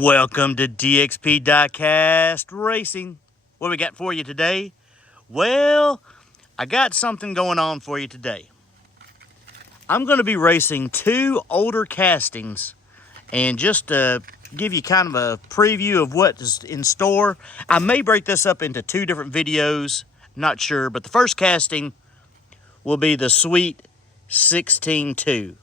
Welcome to DXP Diecast Racing. What we got for you today? Well, I got something going on for you today. I'm going to be racing two older castings, and just to give you kind of a preview of what is in store, I may break this up into two different videos, not sure, but the first casting will be the Sweet 16-2.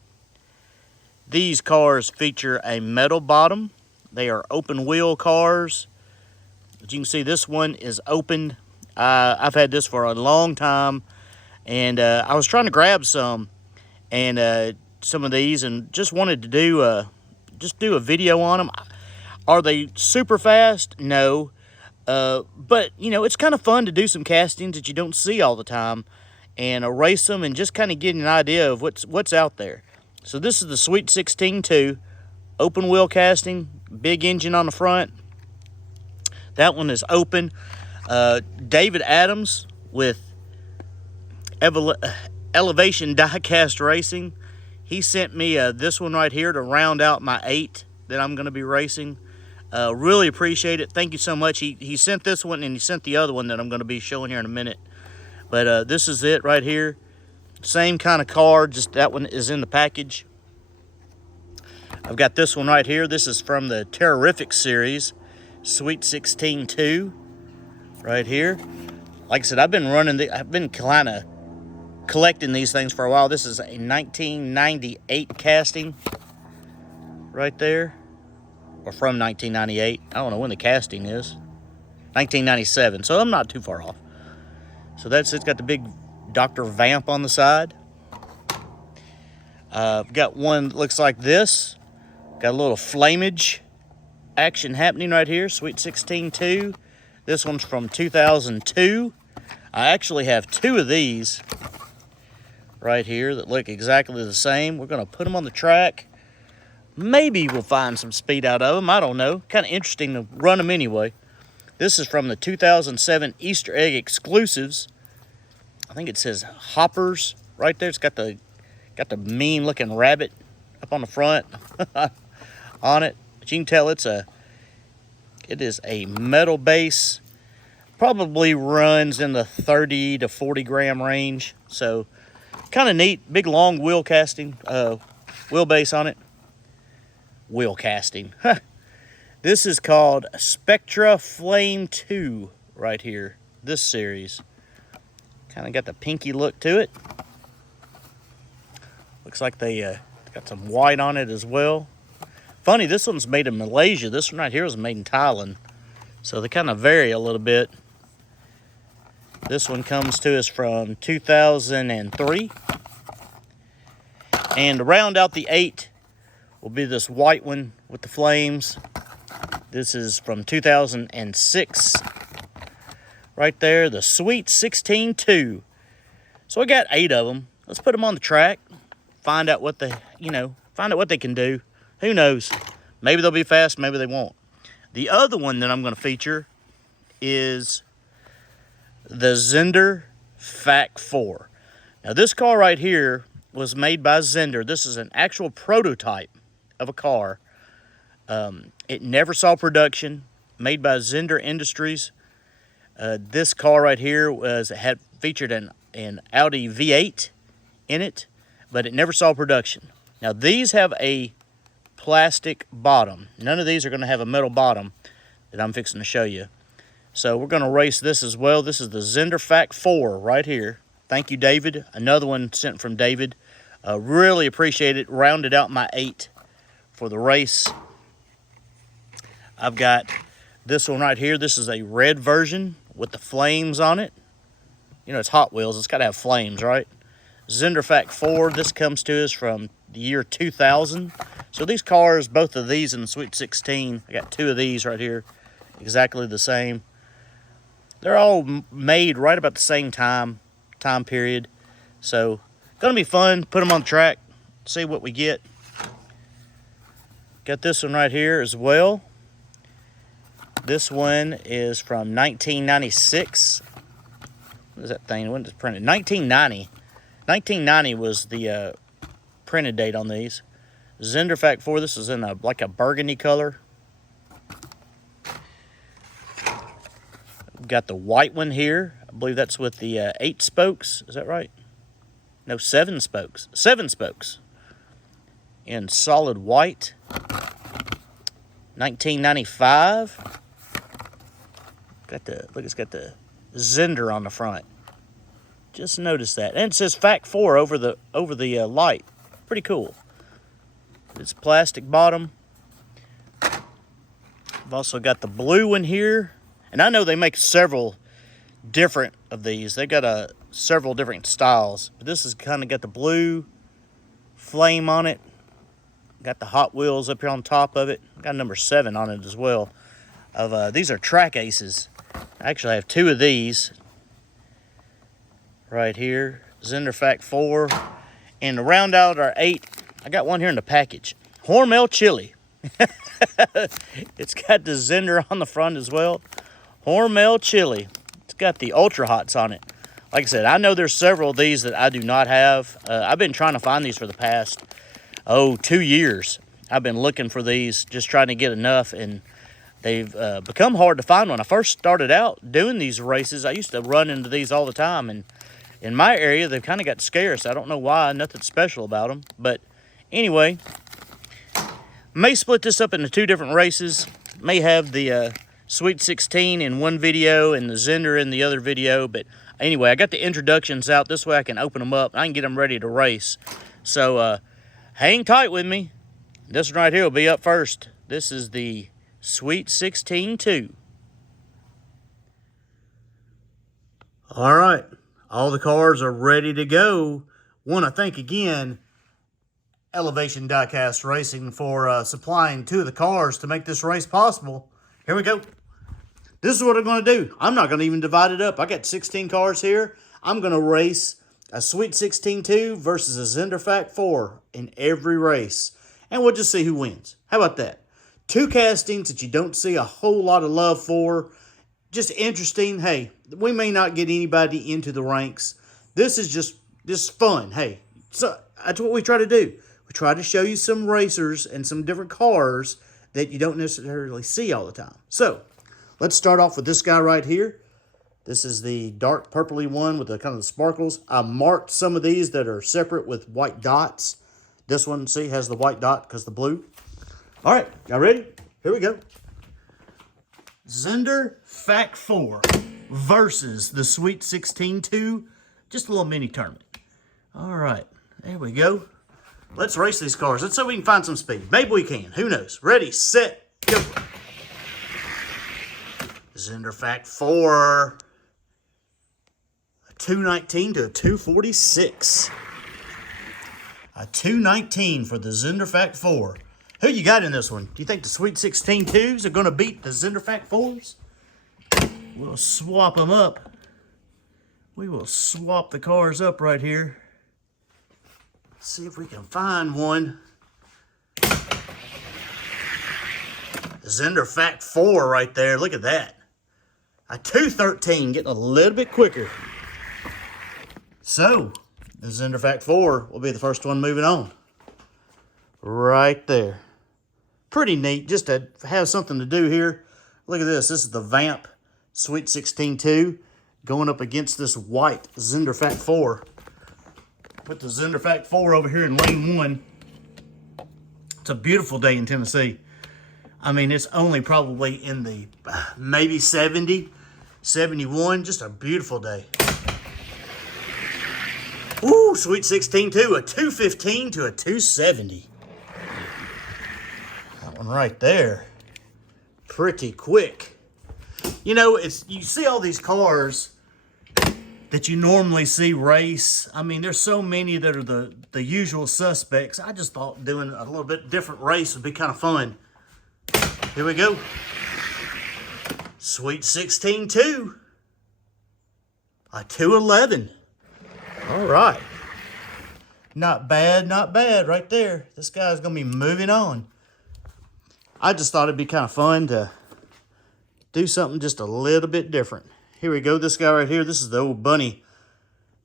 These cars feature a metal bottom. They are open wheel cars. As you can see, this one is open. I've had this for a long time, and I was trying to grab some of these, and just wanted to do a video on them. Are they super fast? No, but you know, it's kind of fun to do some castings that you don't see all the time, and race them and just kind of get an idea of what's out there. So this is the Sweet 16-2 open wheel casting, big engine on the front. That one is open. David Adams with Elevation Diecast Racing, he sent me this one right here to round out my 8 that I'm going to be racing. Really appreciate it. Thank you so much. He sent this one, and he sent the other one that I'm going to be showing here in a minute. But this is it right here. Same kind of car, just that one is in the package. I've got this one right here. This is from the Terrific series, Sweet 16-2, right here. Like I said, I've been kind of collecting these things for a while. This is a 1998 casting, right there, or from 1998. I don't know when the casting is. 1997. So I'm not too far off. So it's got the big Dr. Vamp on the side. I've got one that looks like this. Got a little flamage action happening right here. Sweet 16-2. This one's from 2002. I actually have two of these right here that look exactly the same. We're going to put them on the track. Maybe we'll find some speed out of them. I don't know. Kind of interesting to run them anyway. This is from the 2007 Easter Egg Exclusives. I think it says Hoppers right there. It's got the mean looking rabbit up on the front on it. But you can tell it is a metal base. Probably runs in the 30 to 40 gram range. So kind of neat. Big long wheel casting, wheelbase on it. Wheel casting. This is called Spectra Flame 2 right here. This series. Kind of got the pinky look to it. Looks like they got some white on it as well. Funny, this one's made in Malaysia. This one right here was made in Thailand. So they kind of vary a little bit. This one comes to us from 2003. And to round out the 8 will be this white one with the flames. This is from 2006. Right there, the Sweet 16-2. So I got 8 of them. Let's put them on the track. Find out what they can do. Who knows? Maybe they'll be fast, maybe they won't. The other one that I'm going to feature is the Zender Fac 4. Now this car right here was made by Zender. This is an actual prototype of a car. It never saw production. Made by Zender Industries. This car right here had featured an Audi V8 in it, but it never saw production. Now these have a plastic bottom. None of these are going to have a metal bottom that I'm fixing to show you. So we're going to race this as well. This is the Zender Fac 4 right here. Thank you, David. Another one sent from David. Really appreciate it. Rounded out my 8 for the race. I've got this one right here. This is a red version with the flames on it. You know, it's Hot Wheels. It's got to have flames, right? Zender Fac 4. This comes to us from the year 2000. So these cars, both of these in the Sweet 16, I got 2 of these right here, exactly the same. They're all made right about the same time period. So, gonna be fun. Put them on the track, see what we get. Got this one right here as well. This one is from 1996. What is that thing? When was it printed? 1990. 1990 was the printed date on these. Zender Fac 4. This is in like a burgundy color. We've got the white one here. I believe that's with the 8 spokes. Is that right? No, 7 spokes. 7 spokes. In solid white. 1995. Look, it's got the Zender on the front. Just notice that. And it says Fact 4 over the light. Pretty cool. It's plastic bottom. I've also got the blue one here. And I know they make several different of these. They've got several different styles. But this has kind of got the blue flame on it. Got the Hot Wheels up here on top of it. Got number 7 on it as well. These are track aces. I actually have 2 of these right here. Zender Fact 4. And to round out our 8, I got one here in the package. Hormel Chili. It's got the Zender on the front as well. Hormel Chili. It's got the Ultra Hots on it. Like I said, I know there's several of these that I do not have. I've been trying to find these for the past, 2 years. I've been looking for these, just trying to get enough, and they've become hard to find. When I first started out doing these races, I used to run into these all the time, and in my area, they've kind of got scarce. I don't know why, nothing special about them. But anyway, may split this up into 2 different races. May have the Sweet 16 in one video and the Zender in the other video. But anyway, I got the introductions out. This way I can open them up. I can get them ready to race. So hang tight with me. This one right here will be up first. This is the Sweet 16 2. All right. All the cars are ready to go. Want to thank again Elevation Diecast Racing for supplying 2 of the cars to make this race possible. Here we go. This is what I'm going to do. I'm not going to even divide it up. I got 16 cars here. I'm going to race a Sweet 16 2 versus a Zender Fact 4 in every race. And we'll just see who wins. How about that? 2 castings that you don't see a whole lot of love for. Just interesting. Hey, we may not get anybody into the ranks. This is just fun. Hey, so that's what we try to do. We try to show you some racers and some different cars that you don't necessarily see all the time. So let's start off with this guy right here. This is the dark purpley one with the kind of the sparkles. I marked some of these that are separate with white dots. This one, see, has the white dot because the blue. All right, y'all ready? Here we go. Zender Fact 4 versus the Sweet 16 2. Just a little mini tournament. All right, there we go. Let's race these cars. Let's see if we can find some speed. Maybe we can. Who knows? Ready, set, go. Zender Fact 4. A 219 to a 246. A 219 for the Zender Fact 4. Who you got in this one? Do you think the Sweet 16 2s are going to beat the Zender Fact 4s? We'll swap them up. We will swap the cars up right here. See if we can find one. Zender Fact 4 right there. Look at that. A 213, getting a little bit quicker. So, the Zender Fact 4 will be the first one moving on. Right there. Pretty neat just to have something to do here. Look at this. This is the Vamp Sweet 16 2 going up against this white Zender Fact 4. Put the Zender Fact 4 over here in lane 1. It's a beautiful day in Tennessee. I mean, it's only probably in the maybe 70, 71. Just a beautiful day. Ooh, Sweet 16 2, a 215 to a 270. That one right there. Pretty quick. You know, you see all these cars that you normally see race. I mean, there's so many that are the usual suspects. I just thought doing a little bit different race would be kind of fun. Here we go. Sweet 16 2. A 211. All right. Not bad right there. This guy's going to be moving on. I just thought it'd be kind of fun to do something just a little bit different. Here we go. This guy right here. This is the old bunny.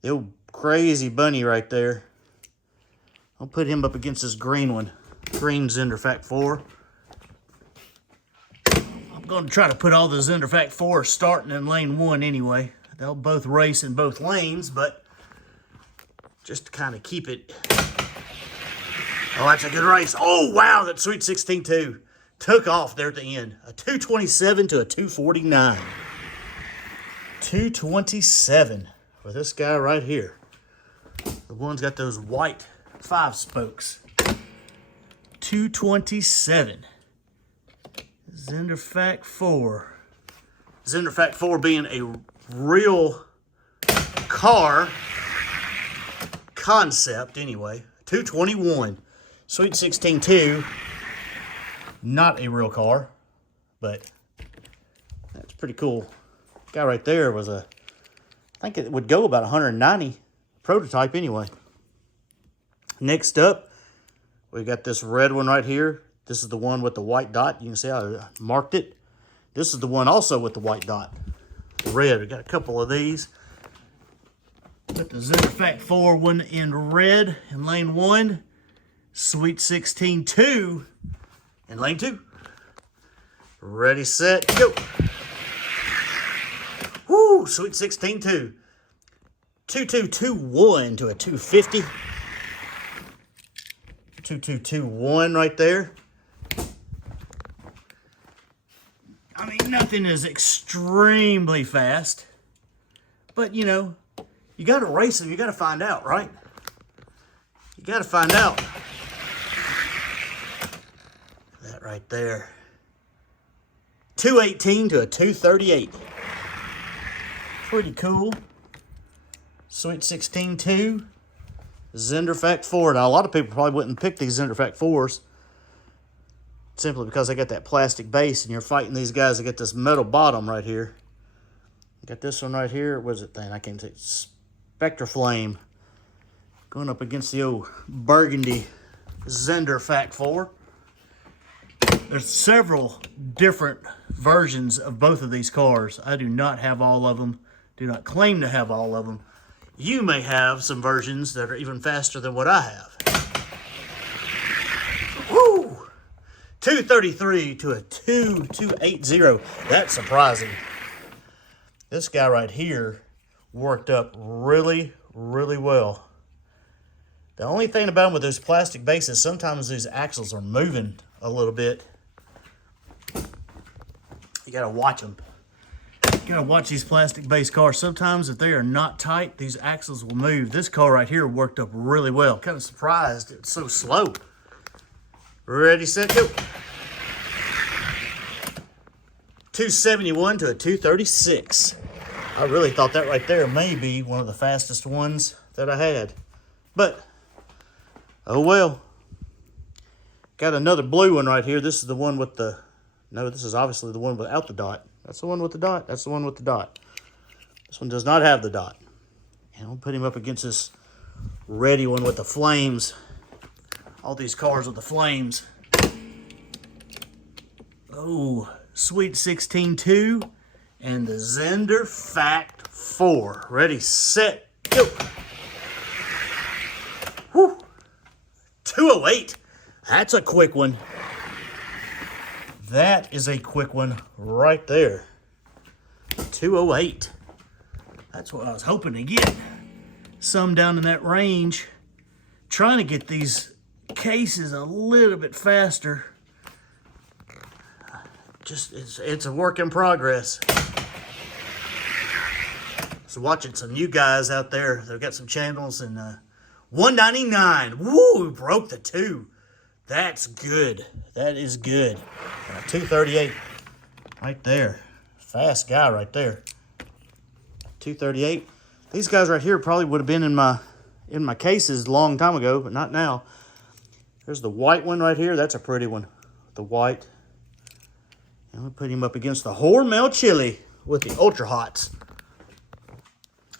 The old crazy bunny right there. I'll put him up against this green one. Green Zender Fact 4. I'm going to try to put all the Zender Fact 4 starting in lane 1 anyway. They'll both race in both lanes, but just to kind of keep it. Oh, that's a good race. Oh, wow, that Sweet 16-2 took off there at the end. A 227 to a 249. 227 for this guy right here. The one's got those white 5 spokes. 227. Zender Fact 4. Zender Fact 4 being a real car concept anyway. 221. Sweet 16-2. Not a real car, but that's pretty cool. Guy right there was I think it would go about 190 prototype anyway. Next up, we got this red one right here. This is the one with the white dot. You can see I marked it. This is the one also with the white dot. The red. We got a couple of these. Put the Zender Fact 4 one in red in lane 1. Sweet 16-2 in lane 2. Ready, set, go. Woo, Sweet 16-2. 2221 to a 250. 2221 right there. I mean, nothing is extremely fast. But, you know, you got to race them. You got to find out, right? You got to find out. That right there. 218 to a 238. Pretty cool. Sweet 16-2. Zender Fact 4. Now, a lot of people probably wouldn't pick these Zender Fact 4s simply because they got that plastic base, and you're fighting these guys that get this metal bottom right here. You got this one right here. What is it thing? I can't say. Spectre Flame. Going up against the old burgundy Zender Fact 4. There's several different versions of both of these cars. I do not have all of them. Do not claim to have all of them. You may have some versions that are even faster than what I have. Woo! 233 to a 2280. That's surprising. This guy right here worked up really, really well. The only thing about them with those plastic bases, sometimes these axles are moving a little bit. You gotta watch them. You gotta watch these plastic base cars. Sometimes if they are not tight, these axles will move. This car right here worked up really well. Kind of surprised it's so slow. Ready, set, go. 271 to a 236. I really thought that right there may be one of the fastest ones that I had. But, oh well. Got another blue one right here. This is the one with the... No, this is obviously the one without the dot. That's the one with the dot. That's the one with the dot. This one does not have the dot. And I'll put him up against this ready one with the flames. All these cars with the flames. Oh, Sweet 16-2 and the Zender Fact 4. Ready, set, go. Whew. 208. That's a quick one. That is a quick one right there. 208. That's what I was hoping to get. Some down in that range. Trying to get these cases a little bit faster. Just, it's a work in progress. So watching some new guys out there. They've got some channels and 199. Woo, we broke the 2. That's good. That is good. 238 right there. Fast guy right there. 238. These guys right here probably would have been in my cases a long time ago, but not now. There's the white one right here. That's a pretty one. The white. And we'll put him up against the Hormel Chili with the Ultra Hots.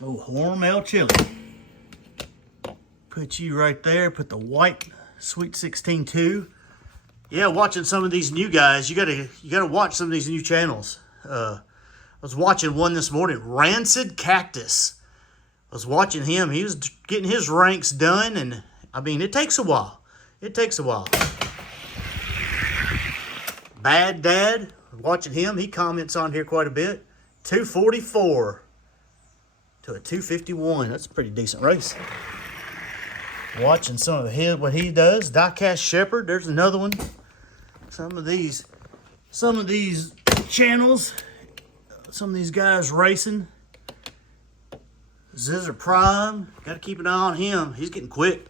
Oh, Hormel Chili. Put you right there. Put the white Sweet 16-2. Yeah, watching some of these new guys, you gotta watch some of these new channels. I was watching one this morning, Rancid Cactus. I was watching him. He was getting his ranks done, and I mean, it takes a while. It takes a while. Bad Dad, watching him, he comments on here quite a bit. 244 to a 251. That's a pretty decent race. Watching some of what he does. Diecast Shepherd, there's another one. Some of these channels, some of these guys racing. Zender Prime, got to keep an eye on him. He's getting quick.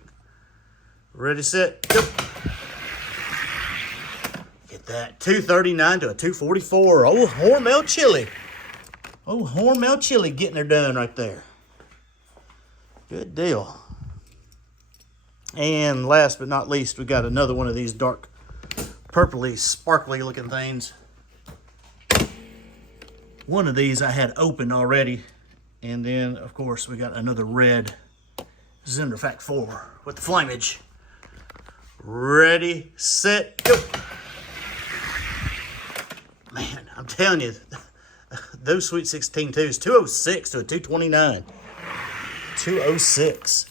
Ready, set, go. Get that 239 to a 244. Oh, Hormel Chili. Oh, Hormel Chili getting her done right there. Good deal. And last but not least, we got another one of these dark, purpley, sparkly looking things. One of these I had opened already. And then, of course, we got another red Zender Fact 4 with the flamage. Ready, set, go. Man, I'm telling you, those Sweet 16 twos, 206 to a 229. 206.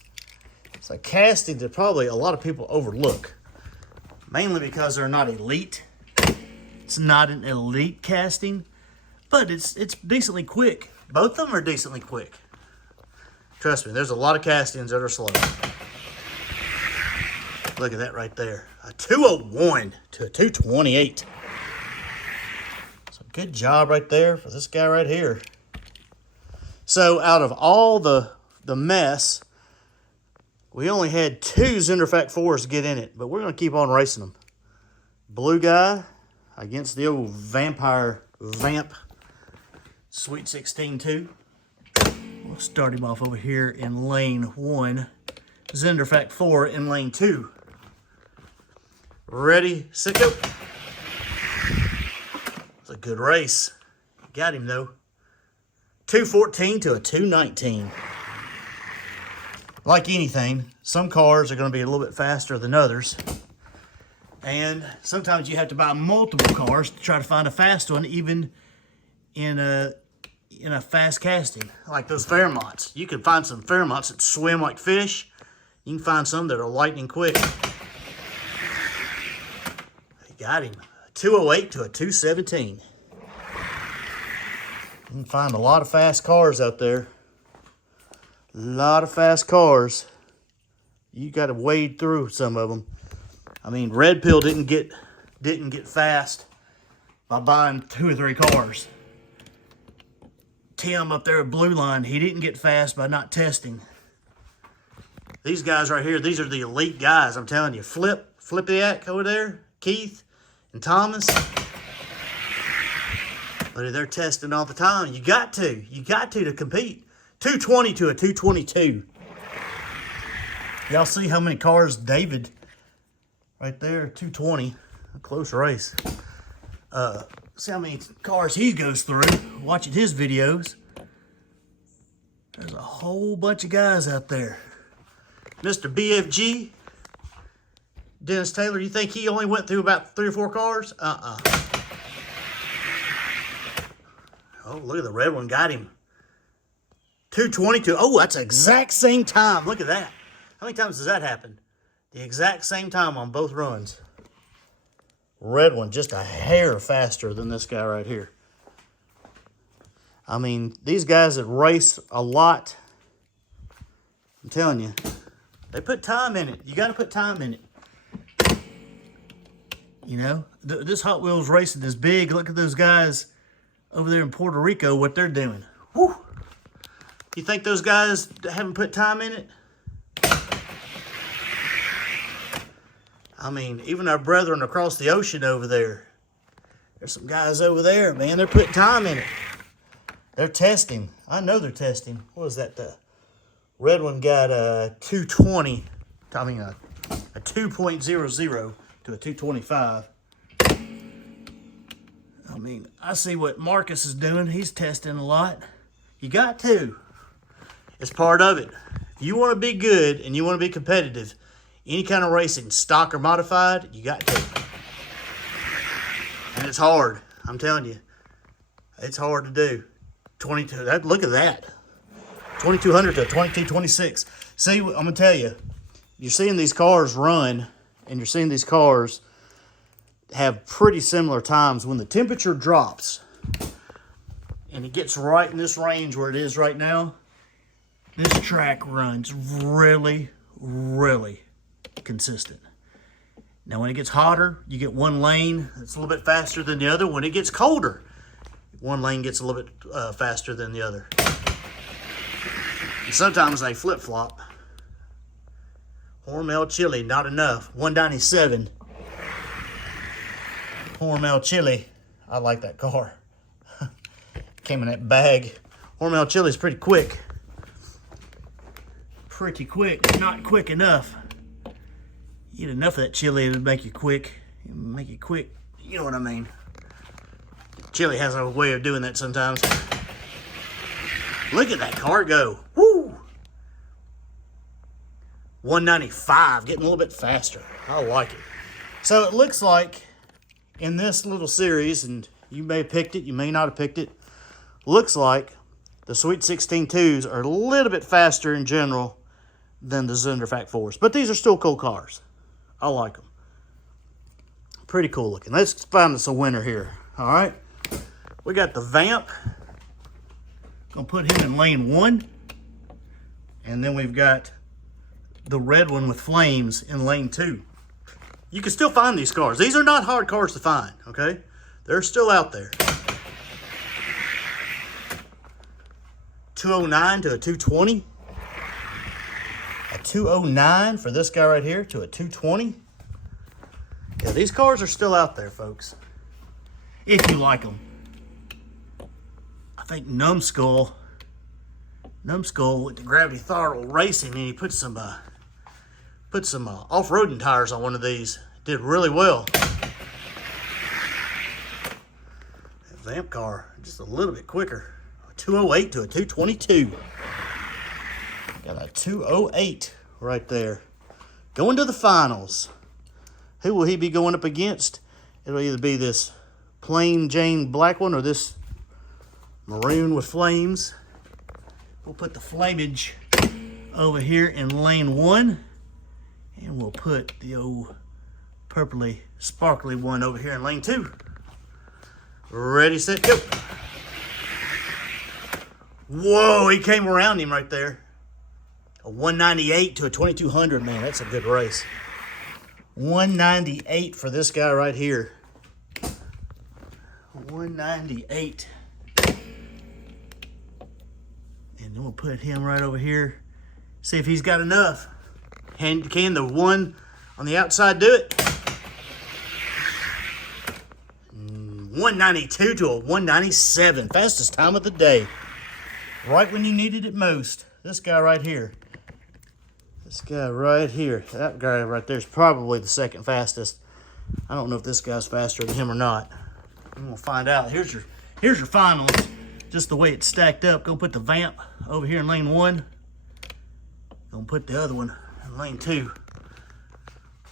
It's a casting that probably a lot of people overlook. Mainly because they're not elite. It's not an elite casting, but it's decently quick. Both of them are decently quick. Trust me, there's a lot of castings that are slow. Look at that right there. A 201 to a 228. So good job right there for this guy right here. So out of all the mess, we only had 2 Zender Fact 4s to get in it, but we're going to keep on racing them. Blue guy against the old Vamp Sweet 16 2. We'll start him off over here in lane 1. Zender Fact 4 in lane 2. Ready, set, go. It's a good race. Got him though. 214 to a 219. Like anything, some cars are going to be a little bit faster than others. And sometimes you have to buy multiple cars to try to find a fast one, even in a fast casting, like those Fairmonts. You can find some Fairmonts that swim like fish. You can find some that are lightning quick. They got him. 208 to a 217. You can find a lot of fast cars out there. A lot of fast cars. You got to wade through some of them. I mean, Red Pill didn't get fast by buying 2 or 3 cars. Tim up there at Blue Line, he didn't get fast by not testing. These guys right here, these are the elite guys, I'm telling you. Flipiak over there, Keith and Thomas. But they're testing all the time. You got to compete. 220 to a 222. Y'all see how many cars David, right there, 220, a close race. See how many cars he goes through, watching his videos. There's a whole bunch of guys out there. Mr. BFG, Dennis Taylor, you think he only went through about 3 or 4 cars? Oh, look at the red one, got him. 222, oh, that's the exact same time. Look at that. How many times does that happen? The exact same time on both runs. Red one just a hair faster than this guy right here. I mean, these guys that race a lot, I'm telling you, they put time in it. You got to put time in it. You know, this Hot Wheels racing is big. Look at those guys over there in Puerto Rico, what they're doing. Whew. You think those guys haven't put time in it? I mean, even our brethren across the ocean over there. There's some guys over there, man. They're putting time in it. They're testing. I know they're testing. What was that? The red one got a 220. I mean, a 2.00 to a 225. I mean, I see what Marcus is doing. He's testing a lot. You got to. It's part of it. If you want to be good and you want to be competitive, any kind of racing, stock or modified, you got to. And it's hard. I'm telling you. It's hard to do. 22. Look at that. 2200 to 2226. See, I'm going to tell you. You're seeing these cars run, and you're seeing these cars. have pretty similar times. When the temperature drops and it gets right in this range where it is right now, this track runs really, really consistent. Now, when it gets hotter, you get one lane that's a little bit faster than the other. When it gets colder, one lane gets a little bit faster than the other. And sometimes they flip-flop. Hormel chili, not enough. 197. Hormel chili. I like that car. Came in that bag. Hormel chili is pretty quick. Pretty quick, but not quick enough. You eat enough of that chili, it'll make you quick. It'll make you quick. You know what I mean. Chili has a way of doing that sometimes. Look at that car go. Woo! 195, getting a little bit faster. I like it. So it looks like in this little series, and you may have picked it, you may not have picked it, looks like the Sweet 16 2s are a little bit faster in general than the Zender Fact 4s. But these are still cool cars. I like them. Pretty cool looking. Let's find us a winner here. All right. We got the Vamp. Gonna put him in lane 1. And then we've got the red one with flames in lane 2. You can still find these cars. These are not hard cars to find, okay? They're still out there. 209 to a 220. A 209 for this guy right here to a 220. Yeah, these cars are still out there, folks. If you like them. I think Numbskull with the Gravity Throttle Racing, and he put some off-roading tires on one of these. Did really well. That Vamp car, just a little bit quicker. A 208 to a 222. Got a 208 right there. Going to the finals. Who will he be going up against? It'll either be this plain Jane black one or this maroon with flames. We'll put the flamage over here in lane 1. And we'll put the old purpley sparkly one over here in lane 2. Ready, set, go. Whoa, he came around him right there. A 198 to a 2200, man, that's a good race. 198 for this guy right here. 198. And then we'll put him right over here. See if he's got enough. And can the one on the outside do it? 192 to a 197. Fastest time of the day. Right when you needed it most. This guy right here. This guy right here. That guy right there is probably the second fastest. I don't know if this guy's faster than him or not. I'm going to find out. Here's your finals. Just the way it's stacked up. Go put the Vamp over here in lane 1. Gonna put the other one in lane 2.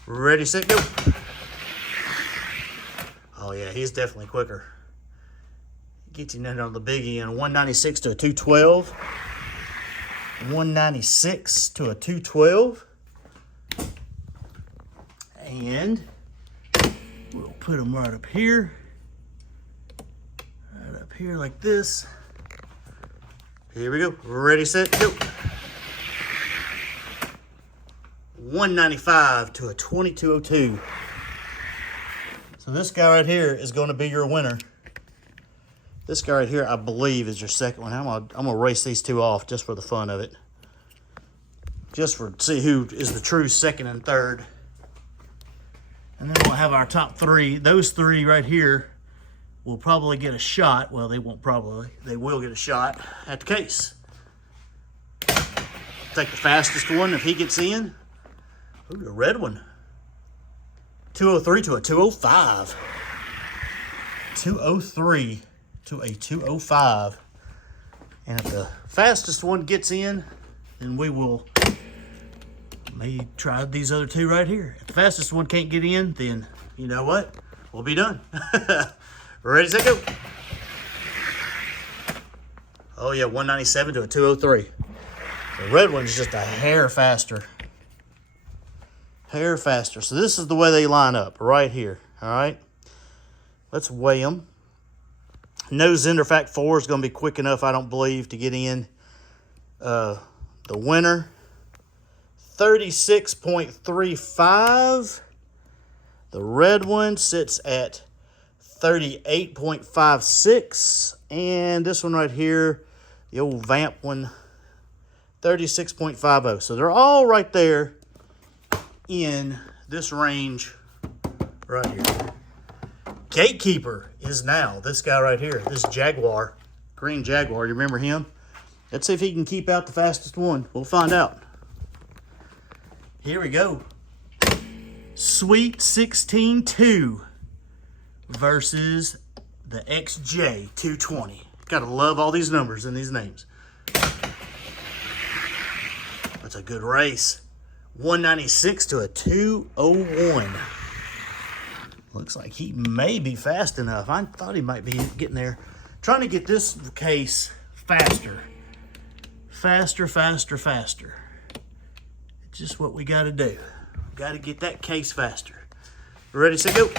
Ready, set, go. Oh yeah, he's definitely quicker. Get you in on the biggie in 196 to a 212. 196 to a 212. And we'll put them right up here. Right up here like this. Here we go. Ready, set, go. 195 to a 2202. So this guy right here is going to be your winner. This guy right here, I believe, is your second one. I'm gonna race these two off just for the fun of it. Just for see who is the true second and third. And then we'll have our top 3. Those 3 right here will probably get a shot. Well, they won't probably. They will get a shot at the case. Take the fastest one if he gets in. Ooh, the red one. 203 to a 205. 203 to a 205. And if the fastest one gets in, then we will may try these other 2 right here. If the fastest one can't get in, then you know what? We'll be done. Ready, set, go. Oh yeah, 197 to a 203. The red one's just a hair faster. Hair faster. So this is the way they line up right here. All right. Let's weigh them. No Zender Fact 4 is going to be quick enough, I don't believe, to get in. The winner, 36.35. The red one sits at 38.56. And this one right here, the old Vamp one, 36.50. So they're all right there in this range right here. Gatekeeper is now this guy right here, this Jaguar, green Jaguar. You remember him? Let's see if he can keep out the fastest one. We'll find out. Here we go. Sweet 16-2 versus the XJ 220. Gotta love all these numbers and these names. That's a good race. 196 to a 201. Looks like he may be fast enough. I thought he might be getting there. Trying to get this case faster. Faster, faster, faster. It's just what we got to do. Got to get that case faster. Ready, set, go.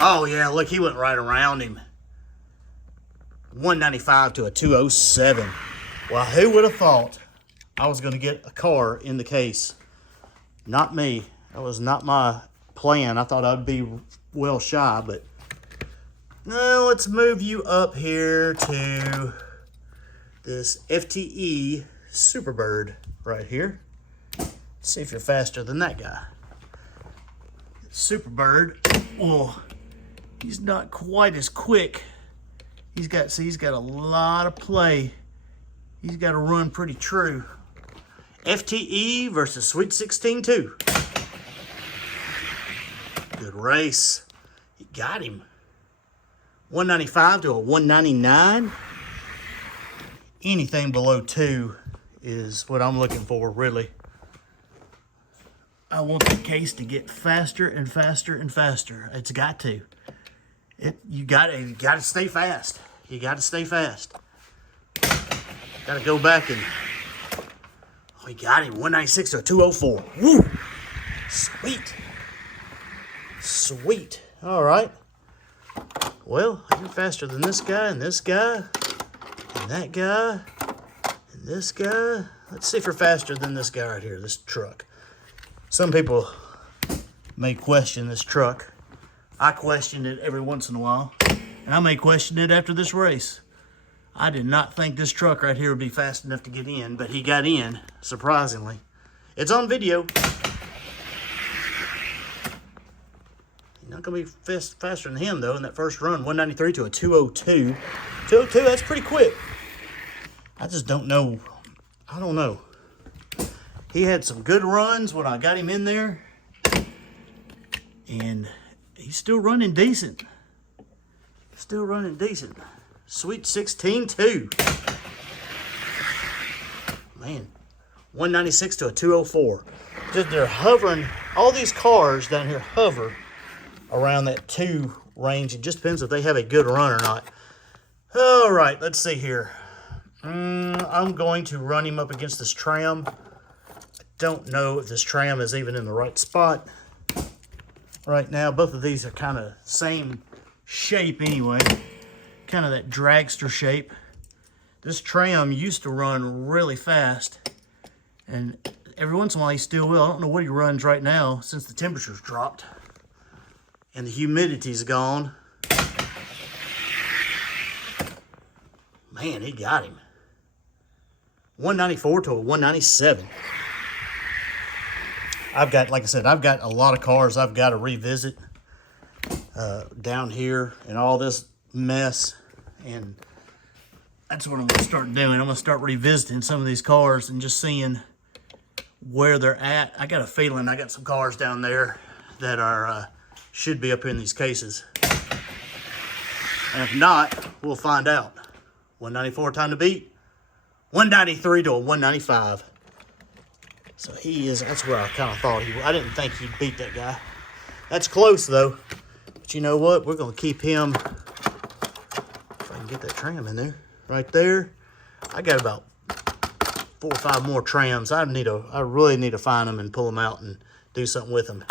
Oh, yeah, look, he went right around him. 195 to a 207. Well, who would have thought I was going to get a car in the case? Not me. That was not my plan. I thought I'd be well shy, but now let's move you up here to this FTE Superbird right here. Let's see if you're faster than that guy. Superbird, well, he's not quite as quick. He's got a lot of play. He's got to run pretty true. FTE versus Sweet 16-2. Good race. He got him. 195 to a 199. Anything below 2 is what I'm looking for, really. I want the case to get faster and faster and faster. It's got to. You got to stay fast. You got to stay fast. Got to go back and. Oh, he got him. 196 to a 204. Woo! Sweet. Sweet. All right. Well, you're faster than this guy and this guy and that guy and this guy. Let's see if you're faster than this guy right here, this truck. Some people may question this truck. I question it every once in a while, and I may question it after this race. I did not think this truck right here would be fast enough to get in, but he got in, surprisingly. It's on video. He's not going to be faster than him, though, in that first run. 193 to a 202. 202, that's pretty quick. I just don't know. I don't know. He had some good runs when I got him in there. And he's still running decent. Still running decent. Sweet 16-2. Man, 196 to a 204. Just they're hovering. All these cars down here hover around that 2 range. It just depends if they have a good run or not. All right, let's see here. I'm going to run him up against this tram. I don't know if this tram is even in the right spot right now. Both of these are kind of same shape anyway. Kind of that dragster shape. This tram used to run really fast, and every once in a while he still will. I don't know what he runs right now since the temperature's dropped and the humidity's gone. Man, he got him. 194 to a 197. I've got, like I said, I've got a lot of cars I've got to revisit down here and all this mess. And that's what I'm going to start doing. I'm going to start revisiting some of these cars and just seeing where they're at. I got a feeling I got some cars down there that are should be up in these cases. And if not, we'll find out. 194 time to beat. 193 to a 195. So he is, that's where I kind of thought I didn't think he'd beat that guy. That's close though. But you know what? We're going to keep him. If I can get that tram in there. Right there. I got about 4 or 5 more trams. I really need to find them and pull them out and do something with them.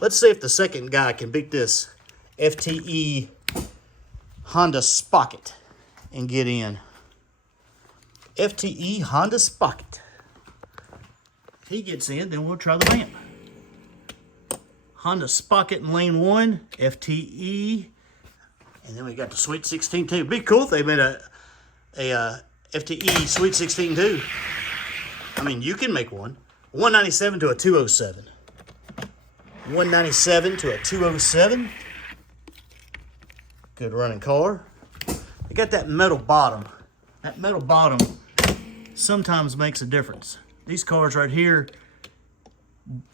Let's see if the second guy can beat this FTE Honda Spocket and get in. FTE Honda Spocket. If he gets in, then we'll try the vamp. Honda Spocket in lane 1, FTE. And then we got the Sweet 16 too. Be cool if they made a FTE Sweet 16 too. I mean, you can make one. 197 to a 207. 197 to a 207. Good running car. They got that metal bottom. That metal bottom sometimes makes a difference. These cars right here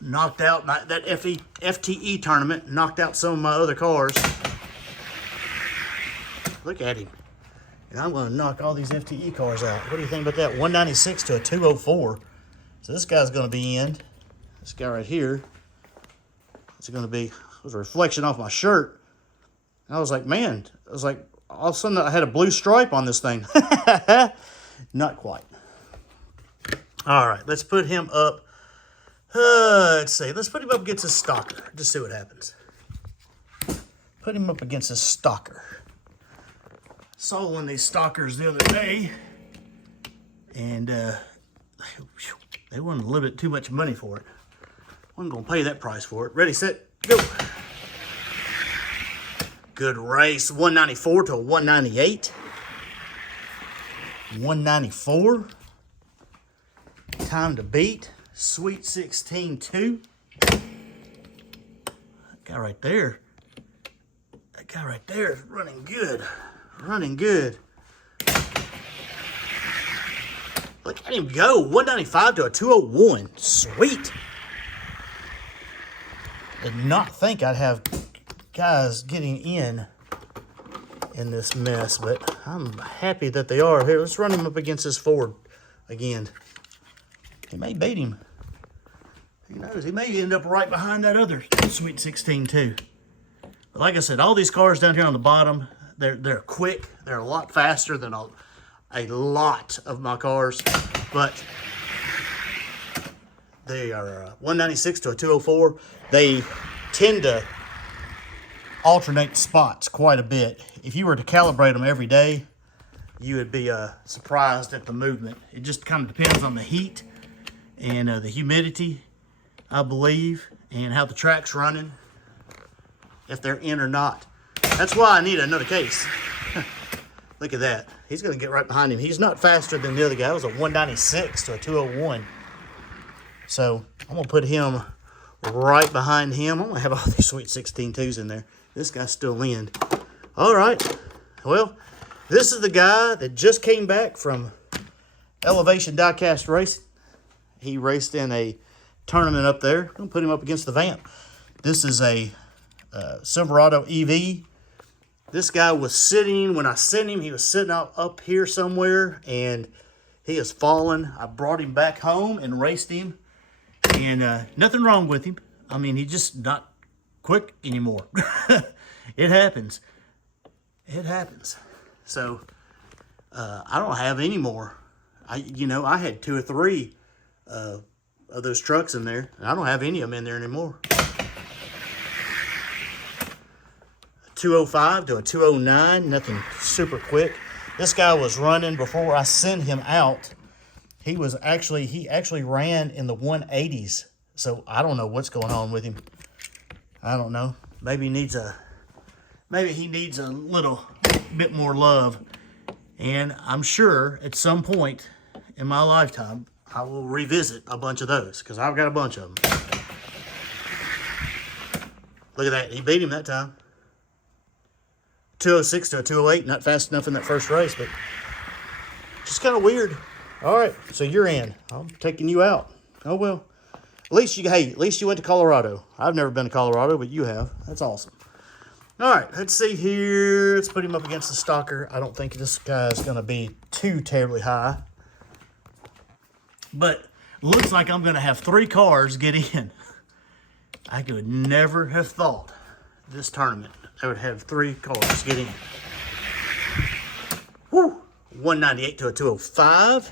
knocked out, that FTE tournament knocked out some of my other cars. Look at him. And I'm going to knock all these FTE cars out. What do you think about that? 196 to a 204. So this guy's going to be in. This guy right here. It's going to be, it was a reflection off my shirt. And I was like, man, all of a sudden I had a blue stripe on this thing. Not quite. All right, let's put him up. Let's see. Let's put him up against a stalker. Just see what happens. Put him up against a stalker. Saw one of these stalkers the other day, and they wanted a little bit too much money for it. Wasn't gonna pay that price for it. Ready, set, go. Good race. 194 to 198. 194. Time to beat. Sweet 16 2. That guy right there. That guy right there is running good. Running good. Look at him go. 195 to a 201. Sweet. Did not think I'd have guys getting in this mess, but I'm happy that they are. Here, let's run him up against this Ford again. He may beat him. Who knows? He may end up right behind that other Sweet 16 too. But like I said, all these cars down here on the bottom, they're quick. They're a lot faster than a lot of my cars, but they are 196 to a 204. They tend to alternate spots quite a bit. If you were to calibrate them every day, you would be surprised at the movement. It just kind of depends on the heat and the humidity, I believe, and how the track's running, if they're in or not. That's why I need another case. Look at that. He's going to get right behind him. He's not faster than the other guy. It was a 196 to a 201. So I'm going to put him right behind him. I'm going to have all these Sweet 16-2s in there. This guy's still in. All right. Well, this is the guy that just came back from Elevation Diecast Racing. He raced in a tournament up there. I'm going to put him up against the Vamp. This is a Silverado EV. This guy was sitting, when I sent him, he was sitting up here somewhere, and he has fallen. I brought him back home and raced him, and nothing wrong with him. I mean, he's just not quick anymore. It happens. It happens. So, I don't have any more. I had 2 or 3 of those trucks in there, and I don't have any of them in there anymore. 205 to a 209, nothing super quick. This guy was running before I sent him out. He actually ran in the 180s. So I don't know what's going on with him. I don't know. Maybe he needs a little bit more love. And I'm sure at some point in my lifetime, I will revisit a bunch of those, because I've got a bunch of them. Look at that. He beat him that time. 206 to a 208, not fast enough in that first race, but just kind of weird. All right, so you're in. I'm taking you out. Oh, well. At least you went to Colorado. I've never been to Colorado, but you have. That's awesome. All right, let's see here. Let's put him up against the stalker. I don't think this guy is going to be too terribly high. But looks like I'm going to have 3 cars get in. I could never have thought this tournament I would have 3 cars get in. Woo! 198 to a 205.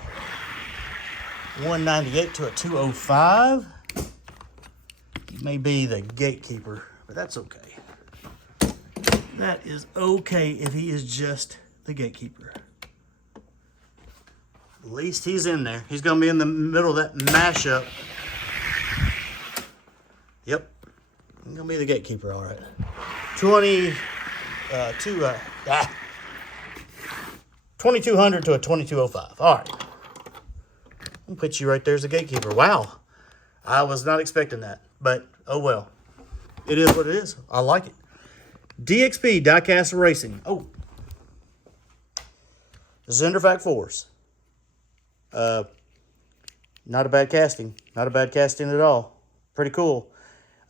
198 to a 205. He may be the gatekeeper, but that's okay. That is okay if he is just the gatekeeper. At least he's in there. He's going to be in the middle of that mashup. Yep. He's going to be the gatekeeper, all right. 2200 to a 2205. All right. I'll put you right there as the gatekeeper. Wow. I was not expecting that, but oh well. It is what it is. I like it. DXP Diecast Racing. Oh. Zender Fact 4s. Not a bad casting. Not a bad casting at all. Pretty cool.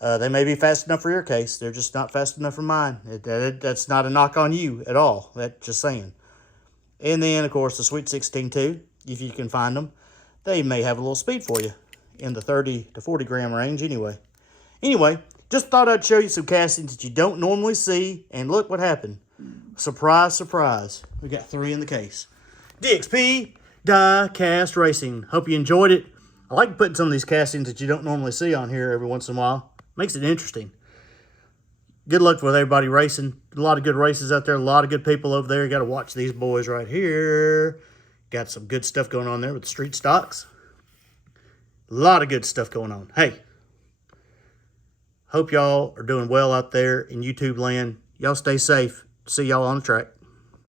They may be fast enough for your case. They're just not fast enough for mine. That's not a knock on you at all. That's just saying. And then, of course, the Sweet 16 too, if you can find them. They may have a little speed for you in the 30 to 40 gram range anyway. Anyway, just thought I'd show you some castings that you don't normally see. And look what happened. Surprise, surprise. We got 3 in the case. DXP Die-Cast Racing. Hope you enjoyed it. I like putting some of these castings that you don't normally see on here every once in a while. Makes it interesting. Good luck with everybody racing. A lot of good races out there. A lot of good people over there. You got to watch these boys right here. Got some good stuff going on there with the street stocks. A lot of good stuff going on. Hey, hope y'all are doing well out there in YouTube land. Y'all stay safe. See y'all on the track.